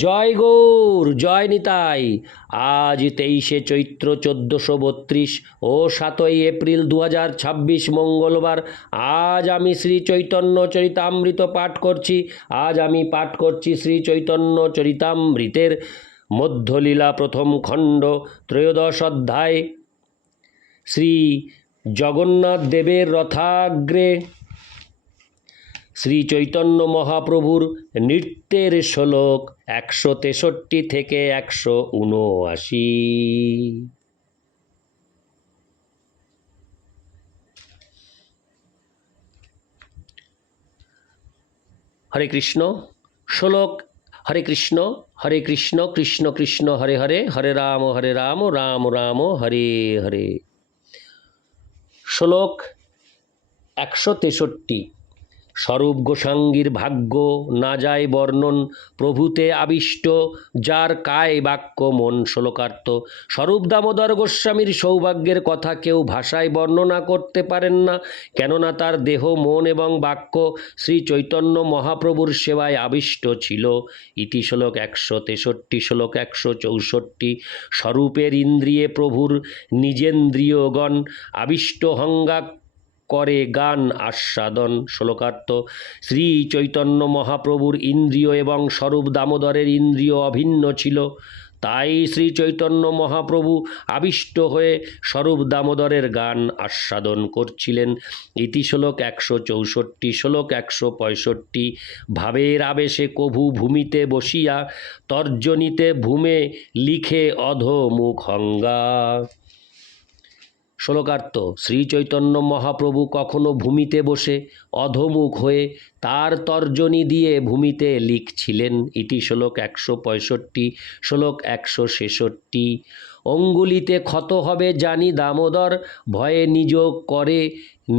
জয় গৌর, জয় নিতাই। আজ 23শে চৈত্র 1432 ও 7ই এপ্রিল 2026 মঙ্গলবার। আজ আমি শ্রী চৈতন্য চরিতামৃত পাঠ করছি। আজ আমি পাঠ করছি শ্রী চৈতন্য চরিতামৃতের মধ্যলীলা প্রথম খণ্ড, ত্রয়োদশ অধ্যায়। শ্রী জগন্নাথ দেবের রথাগ্রে শ্রী চৈতন্য মহাপ্রভুর নৃত্যের শ্লোক 163 থেকে 179। হরে কৃষ্ণ। শ্লোক: হরে কৃষ্ণ কৃষ্ণ কৃষ্ণ হরে হরে, হরে রাম রাম রাম হরে হরে। শ্লোক 163। স্বরূপ গোসাঙ্গীর ভাগ্য না যায় বর্ণন, প্রভুতে আবিষ্ট যার কায় বাক্য মন। শ্লোকার্থ: স্বরূপ দামোদর গোস্বামীর সৌভাগ্যের কথা কেউ ভাষায় বর্ণনা করতে পারেন না, কেননা তার দেহ, মন এবং বাক্য শ্রী চৈতন্য মহাপ্রভুর সেবায় আবিষ্ট ছিল। ইতি শ্লোক 163। শ্লোক 164। স্বরূপের ইন্দ্রিয়ে প্রভুর নিজেন্দ্রিয়গণ আবিষ্ট হঙ্গা করে গান আস্বাদন। শ্লোকার্থ: শ্রী চৈতন্য মহাপ্রভুর ইন্দ্রিয় এবং স্বরূপ দামোদরের ইন্দ্রিয় অভিন্ন ছিল, তাই শ্রী চৈতন্য মহাপ্রভু আবিষ্ট হয়ে স্বরূপ দামোদরের গান আস্বাদন করছিলেন। ইতি শ্লোক 164। শ্লোক 165। ভাবের আবেশে কভু ভূমিতে বসিয়া তর্জনীতে ভূমে লিখে অধোমুখ হঙ্গা। শ্লোকার্থ: শ্রী চৈতন্য মহাপ্রভু কখনো ভূমিতে বসে অধোমুখ হয়ে তার তর্জনী দিয়ে ভূমিতে লিখছিলেন। ইতি শ্লোক 165। শ্লোক 166। অঙ্গুলিতে ক্ষত হবে জানি দামোদর, ভয়ে নিজ করে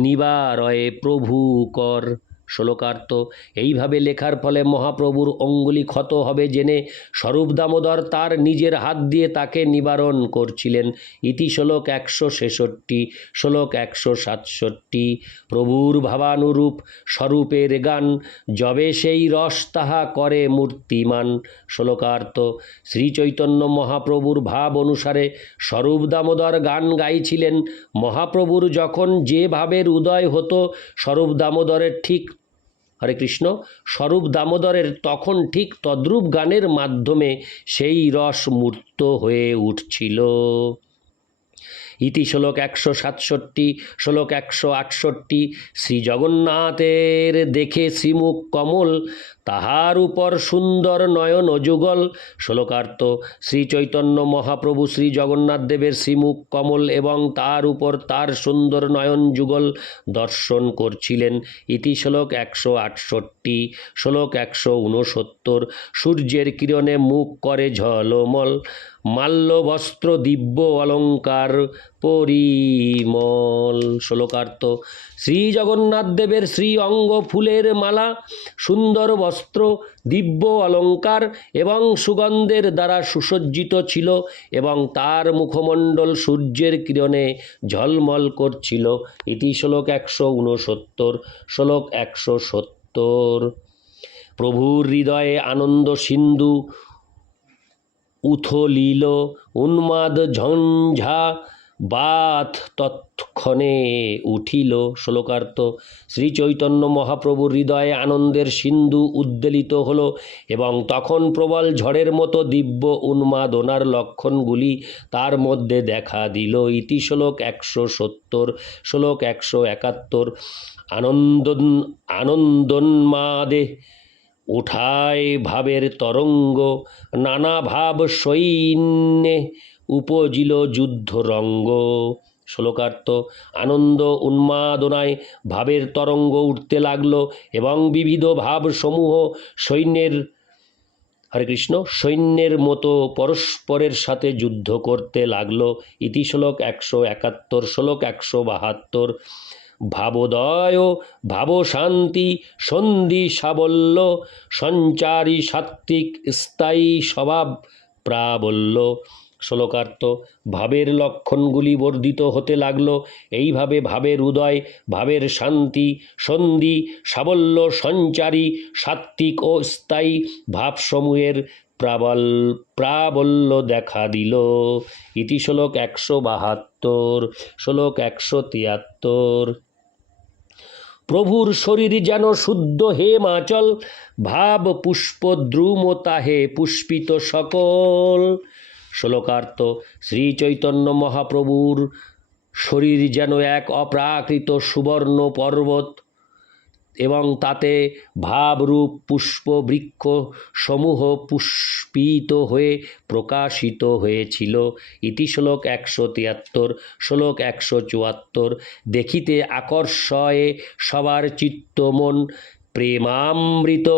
নিবারয়ে প্রভু কর। শ্লোকার্থ: এইভাবে লেখার ফলে মহাপ্রভুর অঙ্গুলি ক্ষত হবে জেনে স্বরূপ দামোদর তার নিজের হাত দিয়ে তাকে নিবারণ করছিলেন। ইতি শ্লোক 166। শ্লোক 167। প্রভুর ভাবানুরূপ স্বরূপের গান, যবে সেই রস তাহা করে মূর্তিমান। শ্লোকার্থ: শ্রী চৈতন্য মহাপ্রভুর ভাব অনুসারে স্বরূপ দামোদর গান গাইছিলেন। মহাপ্রভুর যখন যে ভাবের উদয় হতো স্বরূপ দামোদরের ঠিক হরে কৃষ্ণ স্বরূপ দামোদরের তখন ঠিক তদ্রূপ গানের মাধ্যমে সেই রস মূর্ত হয়ে উঠছিল। ইতি শ্লোক 167। শ্লোক 168। শ্রী জগন্নাথের দেখে শ্রীমুখ কমল, তাহার উপর সুন্দর নয়ন যুগল। শ্লোকার্থ: শ্রী চৈতন্য মহাপ্রভু শ্রী জগন্নাথ দেবের শ্রীমুখ কমল এবং তার উপর তার সুন্দর নয়ন যুগল দর্শন করছিলেন। ইতি শ্লোক 168। শ্লোক 169। সূর্যের কিরণে মুখ করে ঝলমল, মাল্য বস্ত্র দিব্য অলঙ্কার পরিমল। শ্লোকার্থ: শ্রী জগন্নাথ দেবের শ্রী অঙ্গ ফুলের মালা, সুন্দর বস্ত্র, দিব্য অলঙ্কার এবং সুগন্ধের দ্বারা সুসজ্জিত ছিল এবং তার মুখমণ্ডল সূর্যের কিরণে ঝলমল করছিল। ইতি শ্লোক 169। শ্লোক 170। প্রভুর হৃদয়ে আনন্দ সিন্ধু উথলিল, উন্মাদ ঝঞ্ঝা বাত তৎক্ষণে উঠিল। শ্লোকার্থ: শ্রী চৈতন্য মহাপ্রভুর হৃদয়ে আনন্দের সিন্ধু উদ্বেলিত হল এবং তখন প্রবল ঝড়ের মতো দিব্য উন্মাদনার লক্ষণগুলি তার মধ্যে দেখা দিল। ইতি শ্লোক 170। শ্লোক 171। আনন্দোন্মাদে উঠায় ভাবের তরঙ্গ, নানা ভাব সৈন্যে উপজিল যুদ্ধরঙ্গ। শ্লোকার্থ: আনন্দ উন্মাদনায় ভাবের তরঙ্গ উঠতে লাগলো এবং বিবিধ ভাবসমূহ সৈন্যের হরে কৃষ্ণ সৈন্যের মতো পরস্পরের সাথে যুদ্ধ করতে লাগলো। ইতি শ্লোক 171। শ্লোক 172। ভাবোদয় ভাবশান্তি সন্ধি সাবল্য, সঞ্চারী সাত্ত্বিক স্থায়ী স্বভাব প্রাবল্য। শ্লোকার্থ: ভাবের লক্ষণগুলি বর্ধিত হতে লাগল। এইভাবে ভাবের উদয়, ভাবের শান্তি, সন্ধি, সাবল্য, সঞ্চারী, সাত্ত্বিক ও স্থায়ী ভাবসমূহের প্রাবল্য দেখা দিল। ইতি শ্লোক 172, শ্লোক 173। প্রভুর শরীর যেন শুদ্ধ হেমাচল, ভাব পুষ্প দ্রুম তাহে পুষ্পিত সকল। শ্লোকার্থ: শ্রী চৈতন্য মহাপ্রভুর শরীর যেন এক অপ্রাকৃত সুবর্ণ পর্বত এবং তাতে ভাবরূপ পুষ্প বৃক্ষ সমূহ পুষ্পিত হয়ে প্রকাশিত হয়েছিল। ইতি শ্লোক 173, শ্লোক 174। দেখিতে আকর্ষয়ে সবার চিত্ত মন, প্রেমামৃত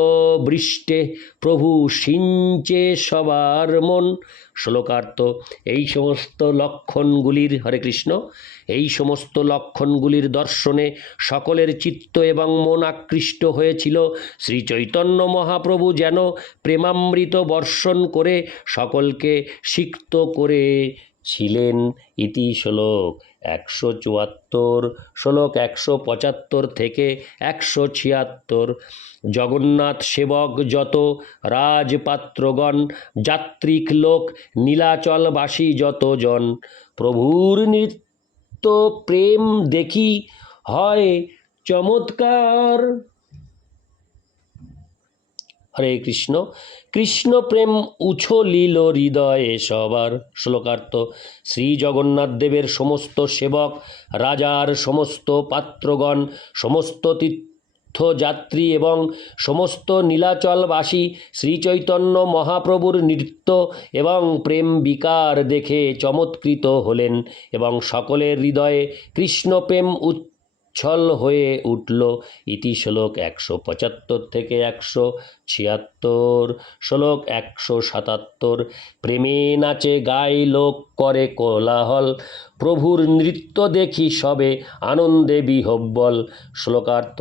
বৃষ্টে প্রভু সিঞ্চে সবার মন। শ্লোকার্থ: এই সমস্ত লক্ষণগুলির, হরে কৃষ্ণ, এই সমস্ত লক্ষণগুলির দর্শনে সকলের চিত্ত এবং মন আকৃষ্ট হয়েছিল। শ্রী চৈতন্য মহাপ্রভু যেন প্রেমামৃত বর্ষণ করে সকলকে সিক্ত করেছিলেন। ইতি শ্লোক 174, শ্লোক 175 থেকে 176। জগন্নাথ সেবক যত, রাজপাত্রগণ, যাত্রিক লোক, নীলাচলবাসী যতজন, প্রভুর নিত্য প্রেম দেখি হয় চমৎকার। হরে কৃষ্ণ। কৃষ্ণ প্রেম উছলিল হৃদয়ে সবার। শ্লোকার্থ: শ্রী জগন্নাথ দেবের সমস্ত সেবক, রাজার সমস্ত পাত্রগণ, সমস্ত তীর্থযাত্রী এবং সমস্ত নীলাচলবাসী শ্রীচৈতন্য মহাপ্রভুর নৃত্য এবং প্রেম বিকার দেখে চমৎকৃত হলেন এবং সকলের হৃদয়ে কৃষ্ণ প্রেম উচ্ছল হয়ে উঠল। ইতি শ্লোক 175 থেকে 176, শ্লোক 177। প্রেমে নাচে গায় লোক করে কোলাহল, প্রভুর নৃত্য দেখি সবে আনন্দে বিহ্বল। শ্লোকার্থ: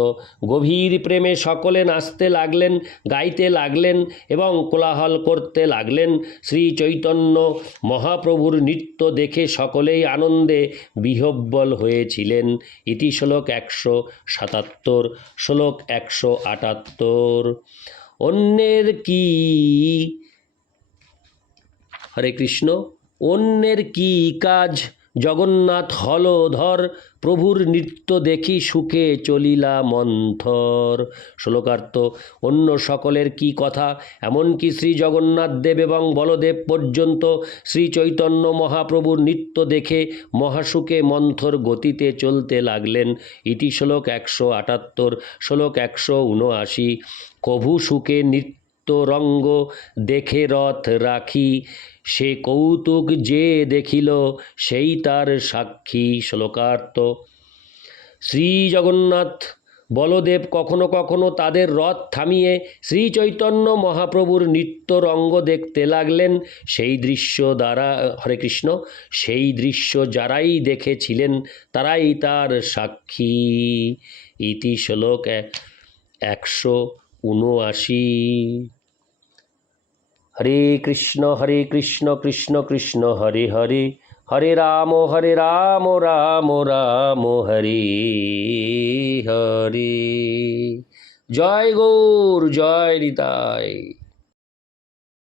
গভীর প্রেমে সকলে নাচতে লাগলেন, গাইতে লাগলেন এবং কোলাহল করতে লাগলেন। শ্রী চৈতন্য মহাপ্রভুর নৃত্য দেখে সকলেই আনন্দে বিহ্বল হয়েছিলেন। ইতি শ্লোক 177, শ্লোক 178। অন্যের কি, হরে কৃষ্ণ, অন্যের কি কাজ জগন্নাথ হলধর, প্রভুর নৃত্য দেখি সুখে চলিলা মন্থর। শ্লোকার্থ: অন্য সকলের কি কথা, এমনকি শ্রী জগন্নাথ দেব এবং বলদেব পর্যন্ত শ্রী চৈতন্য মহাপ্রভুর নৃত্য দেখে মহাসুখে মন্থর গতিতে চলতে লাগলেন। ইতি শ্লোক 178, শ্লোক 179। কভু সুখে নৃত্যরঙ্গ দেখে রথ রাখি, সে কৌতুক যে দেখিল সেই তার সাক্ষী। শ্লোকার্থ: শ্রী জগন্নাথ বলদেব কখনো কখনো তাদের রথ থামিয়ে শ্রী চৈতন্য মহাপ্রভুর নৃত্যরঙ্গ দেখতে লাগলেন। সেই দৃশ্য দ্বারা, হরে কৃষ্ণ, সেই দৃশ্য যারাই দেখেছিলেন তারাই তার সাক্ষী। ইতি শ্লোক 179। হরে কৃষ্ণ কৃষ্ণ কৃষ্ণ হরে হরে, হরে রাম রাম রাম হরে হরে। জয় গৌর, জয় নিতাই।